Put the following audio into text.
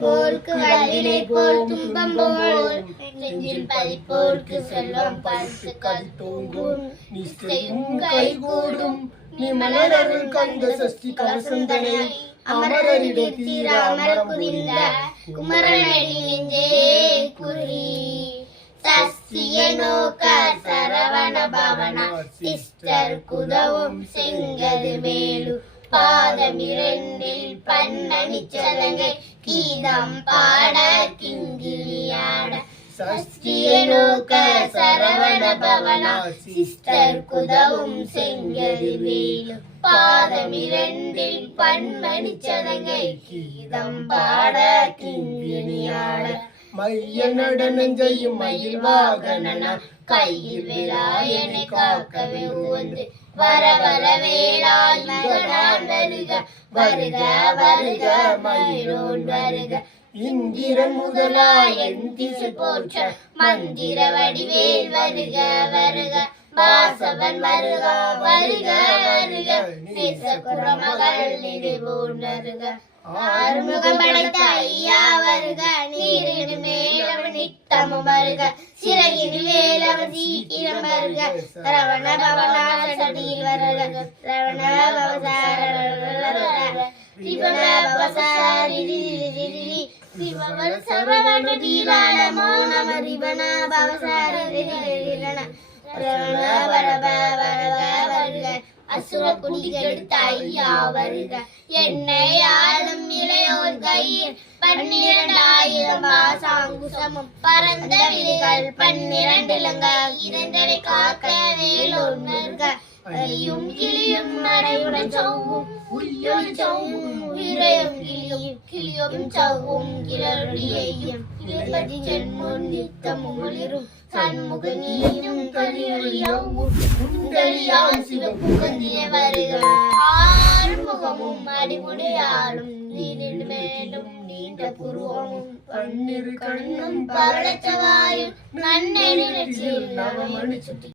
போர்க்கு வல்லினை போல் துன்பம் போல் நெஞ்சில் பதிப்போர்க்கு செல்வம் பரிசு கல் தூங்கும். நிச்சயம் கைகூடும் நீ மலரருள் கந்த சஷ்டி கவசந்தனை அமரரிடை தீர அமர குவிந்த குமரனடி நெஞ்சே குறி. சஸ்திய நோக்க சரவண பவன சிஸ்டர் குதவும் செங்கது மேலு பாதமிரண்டில் பன்னணி சலங்கை கீதம் பாட கிங்கிலியாட சஸ்திய நோக்க சரவண பவனா சிஸ்டர் குதவும் செங்கது மேலு பாதமிரண்டில் பன்மணி சலங்கை கீதம் பாட கிங்கிலியாட மைய நடனஞ்செய்யும் மயில் வாகனனா கையில் விழாயனை காக்கவே உந்து வர வர வேளாயுதனான் வருக. வருக வருக மயிரோன் வருக. இந்திரன் முதலாய என் திசை போற்ற. மந்திர வடிவேல் வருக வருக. வாசவன் வருக வருக வருக. நேச குரமகள் நினைவோன் வருக. ஆறுமுகம் படைத்த ஐயா வருக. நீ நித்தமும் வருக சிறகின் வேலவன் சீக்கிரம் வருக ரவண பவனாச சடியில் வருக. ரவண பவசார பவசாரி அசுர வருக என்னை ஆளும் இளையோர் கையில் பன்னிரண்டாயிரம் சமம். பரந்த விழிகள் பன்னிரண்டிலங்க இரண்டரை காக்க வேலோர் நல்க அரியும் கிளியும் நடையுடன் சௌவும். உய்யொலி சௌவும் உயிரையும் கிளியும். கிளியும் சௌவும் கிளறியையும் கிளர்பதி சென்முன் நித்தமும் ஒளிரும். சண்முக நீரும் கலியொளியவும் சிவப்பு கந்திய வருக. ஆறுமுகமும் அடிமுடியாலும் நீரில் மேலும் நீண்ட புருவமும் பன்னிரு கண்ணும் பவளச்சவாயும் நன்னை நவமணி சுட்டி